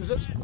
güzel şey.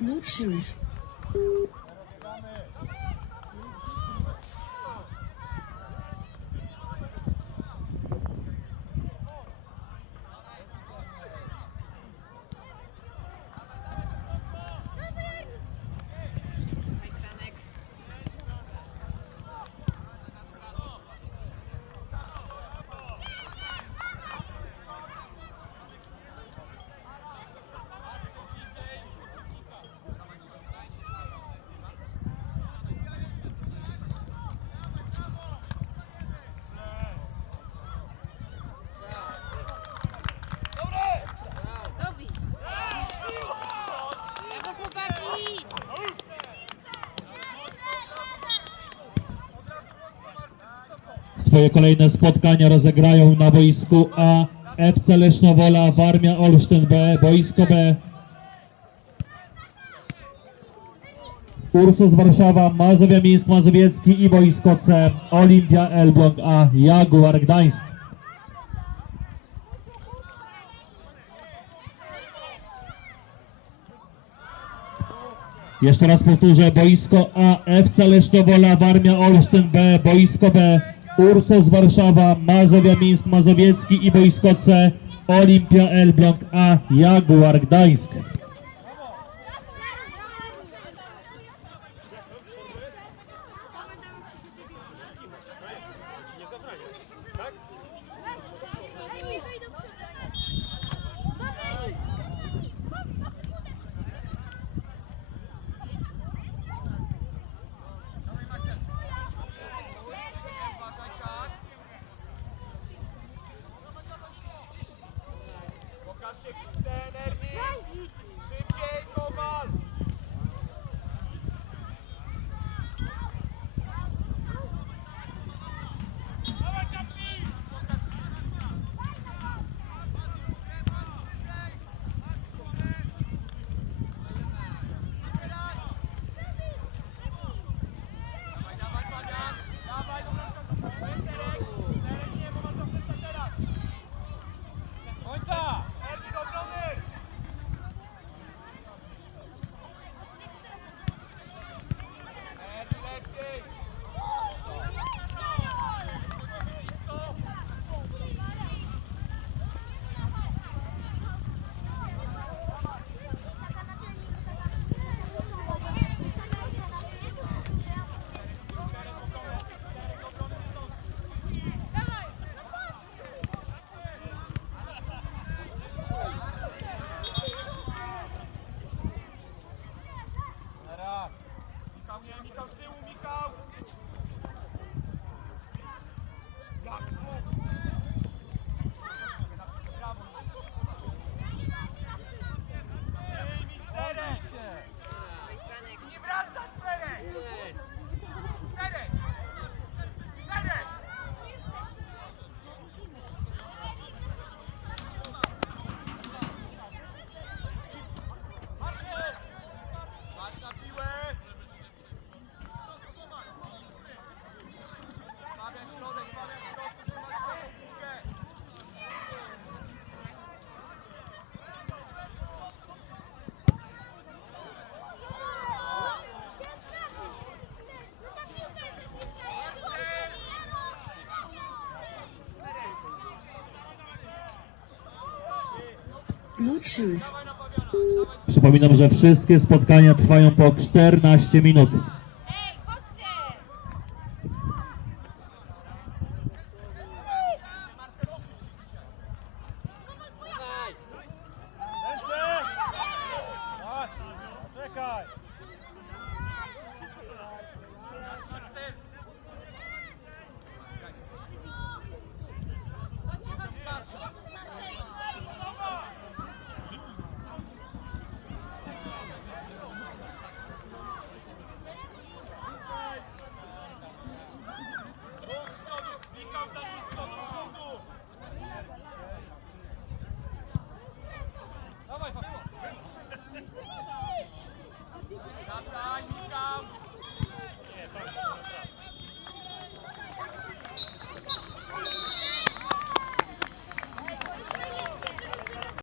Bluetooth. Swoje kolejne spotkania rozegrają na boisku A FC Lesznowola, Warmia Olsztyn B, boisko B. Ursus Warszawa, Mazowia Mińsk Mazowiecki i boisko C Olimpia Elbląg A, Jaguar Gdańsk. Jeszcze raz powtórzę, boisko A, FC Lesznowola, Warmia Olsztyn B, boisko B, Ursus Warszawa, Mazowia Mińsk Mazowiecki i boisko C, Olimpia Elbląg A, Jaguar Gdańsk. Przypominam, że wszystkie spotkania trwają po 14 minut.